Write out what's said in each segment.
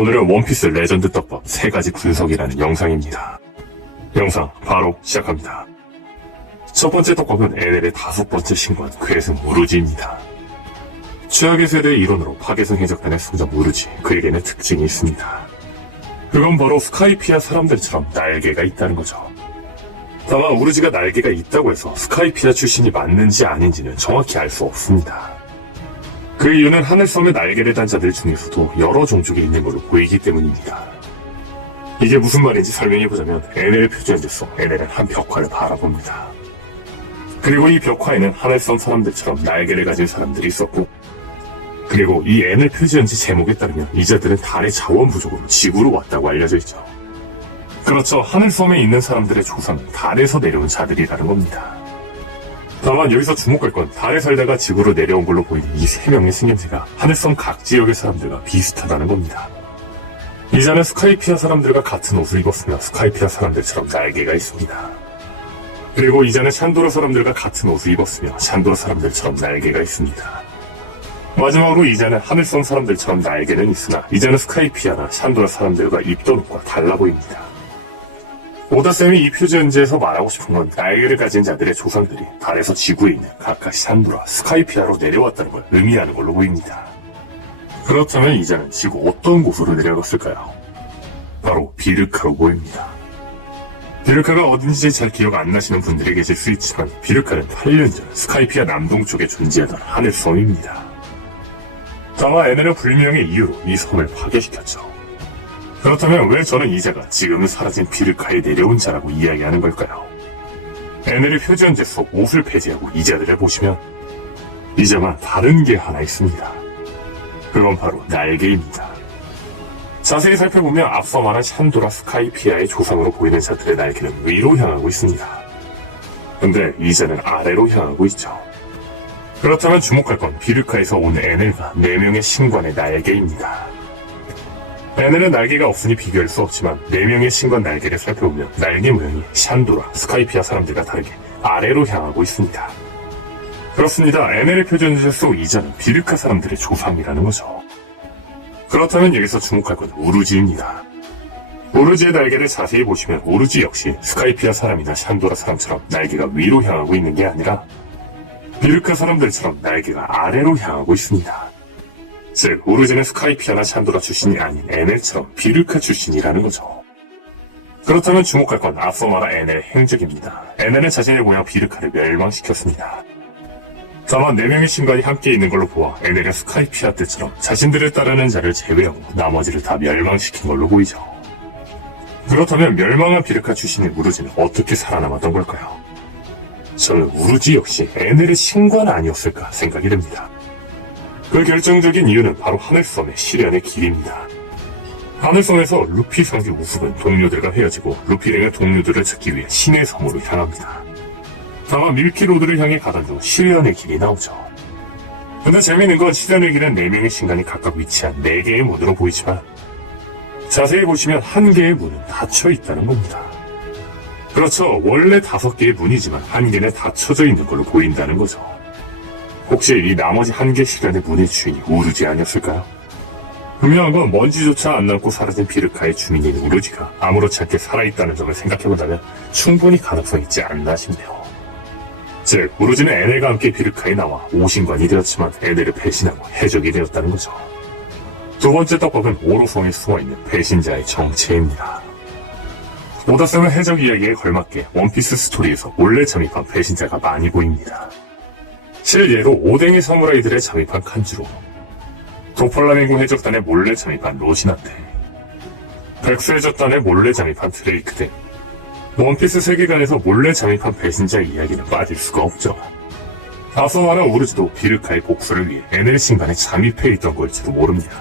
오늘은 원피스 레전드 떡밥 3가지 분석이라는 영상입니다. 영상 바로 시작합니다. 첫 번째 떡밥은 NL의 5번째 신관 괴승 우루지입니다. 최악의 세대의 일원으로 파괴성 해적단의 승자 우루지, 그에게는 특징이 있습니다. 그건 바로 스카이피아 사람들처럼 날개가 있다는 거죠. 다만 우루지가 날개가 있다고 해서 스카이피아 출신이 맞는지 아닌지는 정확히 알 수 없습니다. 그 이유는 하늘섬의 날개를 단 자들 중에서도 여러 종족이 있는 걸로 보이기 때문입니다. 이게 무슨 말인지 설명해보자면 NL 표준제 속 NL은 한 벽화를 바라봅니다. 그리고 이 벽화에는 하늘섬 사람들처럼 날개를 가진 사람들이 있었고, 그리고 이 NL 표지연지 제목에 따르면 이 자들은 달의 자원 부족으로 지구로 왔다고 알려져 있죠. 그렇죠. 하늘섬에 있는 사람들의 조상은 달에서 내려온 자들이라는 겁니다. 다만 여기서 주목할 건 달에 살다가 지구로 내려온 걸로 보이는 이 3명의 생김새가 하늘섬 각 지역의 사람들과 비슷하다는 겁니다. 이자는 스카이피아 사람들과 같은 옷을 입었으며 스카이피아 사람들처럼 날개가 있습니다. 그리고 이자는 샨도라 사람들과 같은 옷을 입었으며 샨도라 사람들처럼 날개가 있습니다. 마지막으로 이자는 하늘섬 사람들처럼 날개는 있으나 이자는 스카이피아나 샨도라 사람들과 입던 옷과 달라 보입니다. 오다쌤이 이 표지연지에서 말하고 싶은 건 날개를 가진 자들의 조상들이 달에서 지구에 있는 각각 샨도라, 스카이피아로 내려왔다는 걸 의미하는 걸로 보입니다. 그렇다면 이자는 지구 어떤 곳으로 내려갔을까요? 바로 비르카로 보입니다. 비르카가 어딘지 잘 기억 안 나시는 분들이 계실 수 있지만 비르카는 8년 전 스카이피아 남동쪽에 존재하던 하늘섬입니다. 다만 NL은 불명의 이유로 이 섬을 파괴시켰죠. 그렇다면 왜 저는 이자가 지금은 사라진 비르카에 내려온 자라고 이야기하는 걸까요? NL의 표지연제 속 옷을 폐지하고 이자들을 보시면 이자만 다른 게 하나 있습니다. 그건 바로 날개입니다. 자세히 살펴보면 앞서 말한 샨도라 스카이피아의 조상으로 보이는 자들의 날개는 위로 향하고 있습니다. 근데 이자는 아래로 향하고 있죠. 그렇다면 주목할 건 비르카에서 온 NL과 4명의 신관의 날개입니다. NL은 날개가 없으니 비교할 수 없지만 4명의 신관 날개를 살펴보면 날개 모양이 샨도라, 스카이피아 사람들과 다르게 아래로 향하고 있습니다. 그렇습니다. NL의 표준제 속 이자는 비르카 사람들의 조상이라는 거죠. 그렇다면 여기서 주목할 건 우루지입니다. 우루지의 날개를 자세히 보시면 우루지 역시 스카이피아 사람이나 샨도라 사람처럼 날개가 위로 향하고 있는 게 아니라 비르카 사람들처럼 날개가 아래로 향하고 있습니다. 즉, 우루지는 스카이피아나 샨도라 출신이 아닌 NL처럼 비르카 출신이라는 거죠. 그렇다면 주목할 건 앞서 말한 NL의 행적입니다. NL은 자신의 고향 비르카를 멸망시켰습니다. 다만 4명의 신관이 함께 있는 걸로 보아 NL은 스카이피아 때처럼 자신들을 따르는 자를 제외하고 나머지를 다 멸망시킨 걸로 보이죠. 그렇다면 멸망한 비르카 출신의 우루지는 어떻게 살아남았던 걸까요? 저는 우루지 역시 NL의 신관 아니었을까 생각이 됩니다. 그 결정적인 이유는 바로 하늘섬의 시련의 길입니다. 하늘섬에서 루피 상주 우습은 동료들과 헤어지고 루피 등의 동료들을 찾기 위해 신의 섬으로 향합니다. 다만 밀키로드를 향해 가던 중 시련의 길이 나오죠. 근데 재미있는 건 시련의 길은 4명의 신관이 각각 위치한 4개의 문으로 보이지만 자세히 보시면 1개의 문은 닫혀 있다는 겁니다. 그렇죠. 원래 5개의 문이지만 1개는 닫혀져 있는 걸로 보인다는 거죠. 혹시 이 나머지 1개 시련의 문의 주인이 우루지 아니었을까요? 분명한 건 먼지조차 안 남고 사라진 비르카의 주민인 우루지가 아무렇지 않게 살아있다는 점을 생각해본다면 충분히 가능성이 있지 않나 싶네요. 즉, 우루지는 NL과 함께 비르카에 나와 오신관이 되었지만 NL을 배신하고 해적이 되었다는 거죠. 두 번째 떡밥은 오로성에 숨어있는 배신자의 정체입니다. 오다쌤은 해적 이야기에 걸맞게 원피스 스토리에서 몰래 잠입한 배신자가 많이 보입니다. 실예로 오뎅의 사무라이들의 잠입한 칸주로, 도폴라밍고 해적단에 몰래 잠입한 로신한테, 백수 해적단에 몰래 잠입한 드레이크 등 원피스 세계관에서 몰래 잠입한 배신자의 이야기는 빠질 수가 없죠. 앞서 말한 우루지도 비르카의 복수를 위해 NL 신관에 잠입해 있던 걸지도 모릅니다.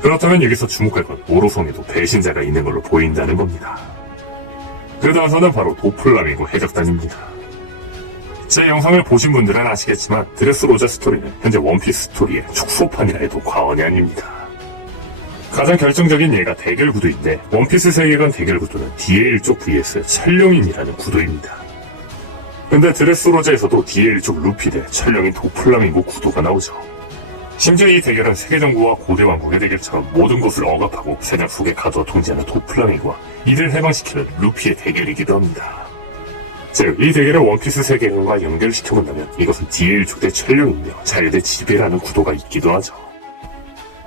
그렇다면 여기서 주목할 건 오로성에도 배신자가 있는 걸로 보인다는 겁니다. 그 단서는 바로 도플라밍고 해적단입니다. 제 영상을 보신 분들은 아시겠지만 드레스로자 스토리는 현재 원피스 스토리의 축소판이라 해도 과언이 아닙니다. 가장 결정적인 예가 대결 구도인데 원피스 세계관 대결 구도는 DA1쪽 vs 철룡인이라는 구도입니다. 근데 드레스로자에서도 DA1쪽 루피 대 철룡인 도플라밍고 구도가 나오죠. 심지어 이 대결은 세계정부와 고대 왕국의 대결처럼 모든 것을 억압하고 세상 속에 가두어 통제하는 도플라밍과 이들을 해방시키는 루피의 대결이기도 합니다. 즉, 이 대결을 원피스 세계관과 연결시켜본다면 이것은 DL족대 천령이며 자유대 지배라는 구도가 있기도 하죠.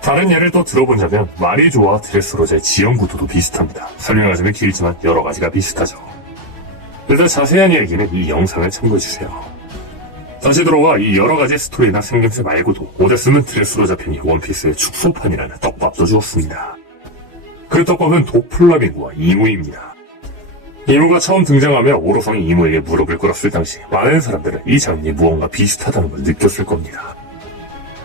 다른 예를 또 들어보자면 마리조와 드레스로자의 지형 구도도 비슷합니다. 설명하자면 길지만 여러 가지가 비슷하죠. 일단 자세한 이야기는 이 영상을 참고해주세요. 다시 들어와 이 여러 가지 스토리나 생김새 말고도 오데스는 드레스로자 편이 원피스의 축소판이라는 떡밥도 주었습니다. 그 떡밥은 도플라밍고와 이무입니다. 이무가 처음 등장하며 오로성이 이무에게 무릎을 꿇었을 당시 많은 사람들은 이 장면이 무언가 비슷하다는 걸 느꼈을 겁니다.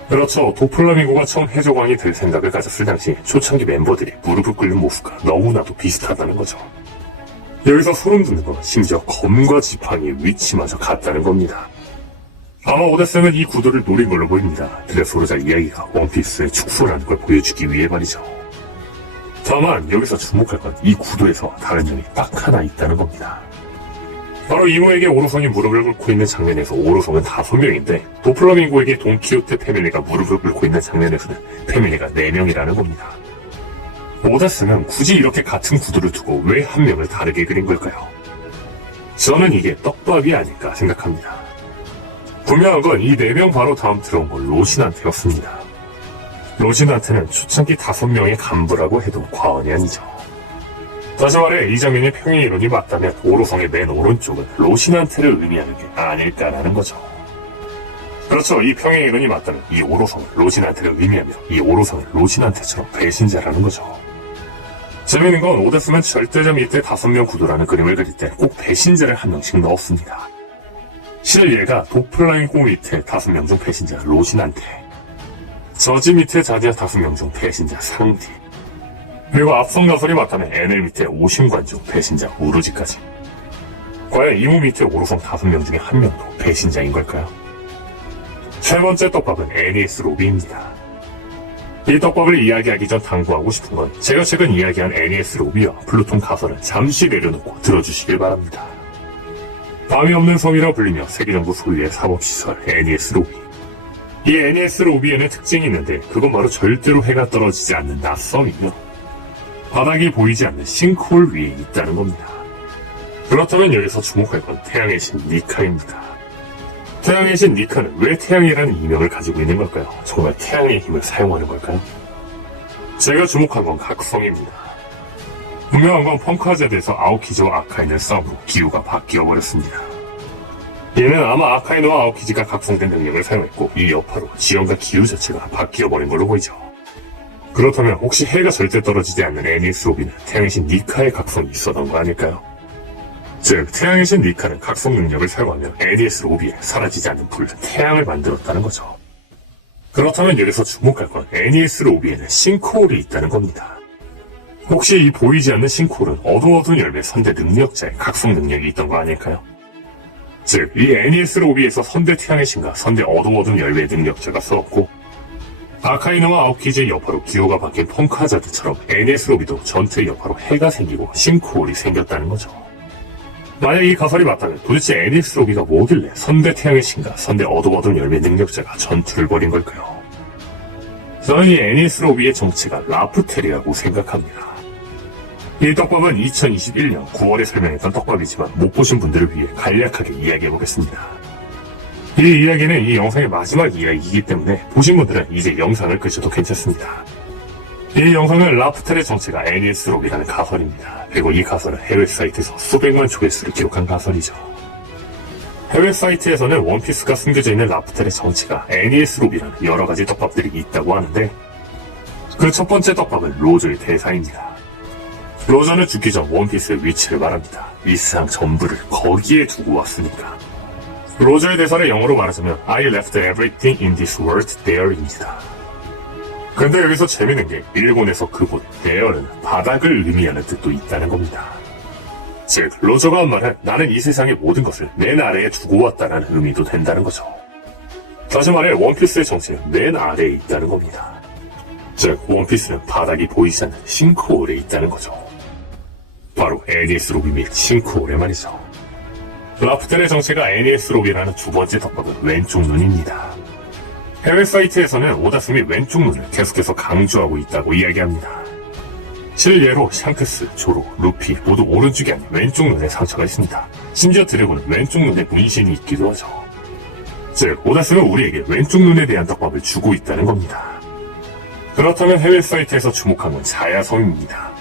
그렇죠. 도플라밍고가 처음 해적왕이 될 생각을 가졌을 당시 초창기 멤버들이 무릎을 꿇는 모습과 너무나도 비슷하다는 거죠. 여기서 소름 돋는 건 심지어 검과 지팡이의 위치마저 같다는 겁니다. 아마 오데스는 이 구도를 노린 걸로 보입니다. 드레스로자 이야기가 원피스의 축소라는 걸 보여주기 위해 말이죠. 다만 여기서 주목할 건 이 구도에서 다른 점이 딱 하나 있다는 겁니다. 바로 이모에게 오로성이 무릎을 꿇고 있는 장면에서 오로성은 5명인데 도플라밍고에게 돈키호테 패밀리가 무릎을 꿇고 있는 장면에서는 패밀리가 4명이라는 겁니다. 오데스는 굳이 이렇게 같은 구도를 두고 왜 한 명을 다르게 그린 걸까요? 저는 이게 떡밥이 아닐까 생각합니다. 분명한 건 이 4명 바로 다음 들어온 건 로신한테였습니다. 로신한테는 초창기 5명의 간부라고 해도 과언이 아니죠. 다시 말해 이 장면의 평행 이론이 맞다면 오로성의 맨 오른쪽은 로신한테를 의미하는 게 아닐까라는 거죠. 그렇죠. 이 평행 이론이 맞다면 이 오로성은 로신한테를 의미하며 이 오로성은 로신한테처럼 배신자라는 거죠. 재미있는 건 오데스는 절대점 밑에 5명 구도라는 그림을 그릴 때 꼭 배신자를 한 명씩 넣었습니다. 실얘가 도플라밍고 밑에 5명 중 배신자 로신한테, 저지 밑에 자디아 5명 중 배신자 상디, 그리고 앞선 가설이 맞다면 NL 밑에 오심관 중 배신자 우루지까지. 과연 이무 밑에 오로성 5명 중에 한 명도 배신자인 걸까요? 세 번째 떡밥은 NES 로비입니다. 이 떡밥을 이야기하기 전 당부하고 싶은 건 제가 최근 이야기한 NES 로비와 플루톤 가설을 잠시 내려놓고 들어주시길 바랍니다. 밤이 없는 섬이라 불리며 세계정부 소유의 사법시설 NES 로비. 이 NES 로비에는 특징이 있는데 그건 바로 절대로 해가 떨어지지 않는 낮섬이며 바닥이 보이지 않는 싱크홀 위에 있다는 겁니다. 그렇다면 여기서 주목할 건 태양의 신 니카입니다. 태양의 신 니카는 왜 태양이라는 이명을 가지고 있는 걸까요? 정말 태양의 힘을 사용하는 걸까요? 제가 주목한 건 각성입니다. 분명한 건 펑크아제드에서 아오키즈와 아카이는 싸움으로 기후가 바뀌어버렸습니다. 얘는 아마 아카이노와 아오키즈가 각성된 능력을 사용했고 이 여파로 지형과 기후 자체가 바뀌어버린 걸로 보이죠. 그렇다면 혹시 해가 절대 떨어지지 않는 애니스 로비는 태양의 신 니카의 각성이 있었던 거 아닐까요? 즉 태양의 신 니카는 각성 능력을 사용하며 애니스 로비에 사라지지 않는 불, 태양을 만들었다는 거죠. 그렇다면 여기서 주목할 건 애니스 로비에는 싱크홀이 있다는 겁니다. 혹시 이 보이지 않는 싱크홀은 어두워둔 열매 선대 능력자의 각성 능력이 있던 거 아닐까요? 즉 이 애니스 로비에서 선대 태양의 신과 선대 어두워둔 열매의 능력자가 싸웠고 아카이노와 아오키즈의 여파로 기호가 바뀐 펑크하자드처럼 NS 로비도 전투의 여파로 해가 생기고 싱크홀이 생겼다는 거죠. 만약 이 가설이 맞다면 도대체 NS 로비가 뭐길래 선대 태양의 신과 선대 어두워둔 열매 능력자가 전투를 벌인 걸까요? 저는 이 NS 로비의 정체가 라프텔이라고 생각합니다. 이 떡밥은 2021년 9월에 설명했던 떡밥이지만 못 보신 분들을 위해 간략하게 이야기해보겠습니다. 이 이야기는 이 영상의 마지막 이야기이기 때문에 보신 분들은 이제 영상을 끄셔도 괜찮습니다. 이 영상은 라프텔의 정체가 NES 로비라는 가설입니다. 그리고 이 가설은 해외 사이트에서 수백만 조회수를 기록한 가설이죠. 해외 사이트에서는 원피스가 숨겨져 있는 라프텔의 정체가 NES 로비라는 여러 가지 떡밥들이 있다고 하는데 그 첫 번째 떡밥은 로저의 대사입니다. 로저는 죽기 전 원피스의 위치를 말합니다. 이 세상 전부를 거기에 두고 왔으니까. 로저의 대사를 영어로 말하자면 I left everything in this world there입니다. 근데 여기서 재밌는 게 일본에서 그곳 there는 바닥을 의미하는 뜻도 있다는 겁니다. 즉 로저가 한 말은 나는 이 세상의 모든 것을 맨 아래에 두고 왔다는 의미도 된다는 거죠. 다시 말해 원피스의 정체는 맨 아래에 있다는 겁니다. 즉 원피스는 바닥이 보이지 않는 싱크홀에 있다는 거죠. 바로 NES 로비 및 싱크홀에 말이죠. 라프텔의 정체가 NES 로비라는 두 번째 떡밥은 왼쪽 눈입니다. 해외 사이트에서는 오다스미 왼쪽 눈을 계속해서 강조하고 있다고 이야기합니다. 실예로 샹크스, 조로, 루피 모두 오른쪽이 아닌 왼쪽 눈에 상처가 있습니다. 심지어 드래곤은 왼쪽 눈에 문신이 있기도 하죠. 즉, 오다스는 우리에게 왼쪽 눈에 대한 떡밥을 주고 있다는 겁니다. 그렇다면 해외 사이트에서 주목한 건 자야솜입니다.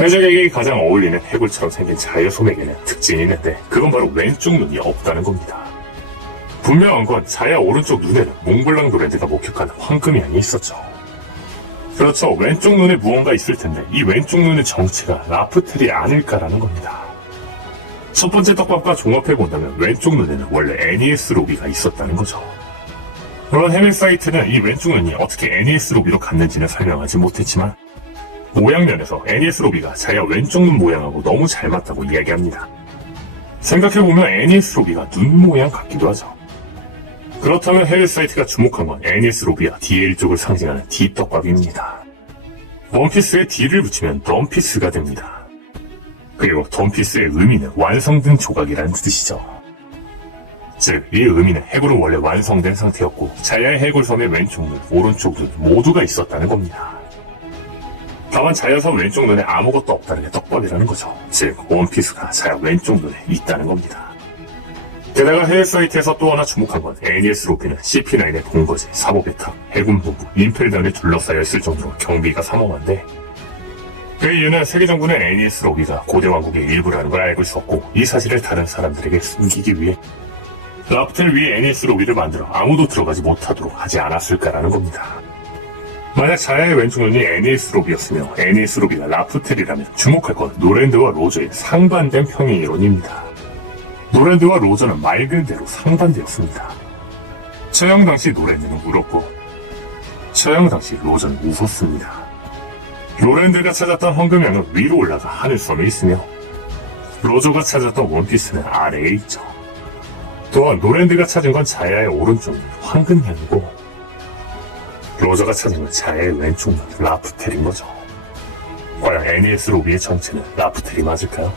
해적에게 가장 어울리는 해골처럼 생긴 자야솜에게는 특징이 있는데 그건 바로 왼쪽 눈이 없다는 겁니다. 분명한 건 자야 오른쪽 눈에는 몽블랑 노랜드가 목격한 황금양이 있었죠. 그렇죠. 왼쪽 눈에 무언가 있을 텐데 이 왼쪽 눈의 정체가 라프텔이 아닐까라는 겁니다. 첫 번째 떡밥과 종합해본다면 왼쪽 눈에는 원래 NES 로비가 있었다는 거죠. 물론 해외 사이트는 이 왼쪽 눈이 어떻게 NES 로비로 갔는지는 설명하지 못했지만 모양면에서 NES 로비가 자야 왼쪽 눈 모양하고 너무 잘 맞다고 이야기합니다. 생각해보면 NES 로비가 눈 모양 같기도 하죠. 그렇다면 해외 사이트가 주목한 건 NES 로비와 DL 쪽을 상징하는 D떡밥입니다. 원피스에 D를 붙이면 덤피스가 됩니다. 그리고 덤피스의 의미는 완성된 조각이라는 뜻이죠. 즉, 이 의미는 해골은 원래 완성된 상태였고 자야의 해골섬의 왼쪽 눈, 오른쪽 눈 모두가 있었다는 겁니다. 다만 자야섬 왼쪽 눈에 아무것도 없다는 게 떡밥이라는 거죠. 즉, 원피스가 자야 왼쪽 눈에 있다는 겁니다. 게다가 해외 사이트에서 또 하나 주목한 건 NES 로비는 CP9의 본거지, 사법의탁, 해군본부, 임펠단에 둘러싸여 있을 정도로 경비가 삼엄한데 그 이유는 세계 정부는 NES 로비가 고대 왕국의 일부라는 걸 알고 있었고 이 사실을 다른 사람들에게 숨기기 위해 라프텔 위에 NES 로비를 만들어 아무도 들어가지 못하도록 하지 않았을까라는 겁니다. 만약 자야의 왼쪽 눈이 NES 로비였으며 NES 로비가 라프텔이라면 주목할 건 노랜드와 로저의 상반된 평행 이론입니다. 노랜드와 로저는 말 그대로 상반되었습니다. 처형 당시 노랜드는 울었고 처형 당시 로저는 웃었습니다. 노랜드가 찾았던 황금양은 위로 올라가 하늘섬에 있으며 로저가 찾았던 원피스는 아래에 있죠. 또한 노랜드가 찾은 건 자야의 오른쪽 눈 황금양이고 로저가 찾은 건 자야의 왼쪽 눈 라프텔인 거죠. 과연 NES 로비의 정체는 라프텔이 맞을까요?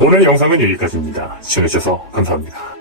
오늘 영상은 여기까지입니다. 시청해주셔서 감사합니다.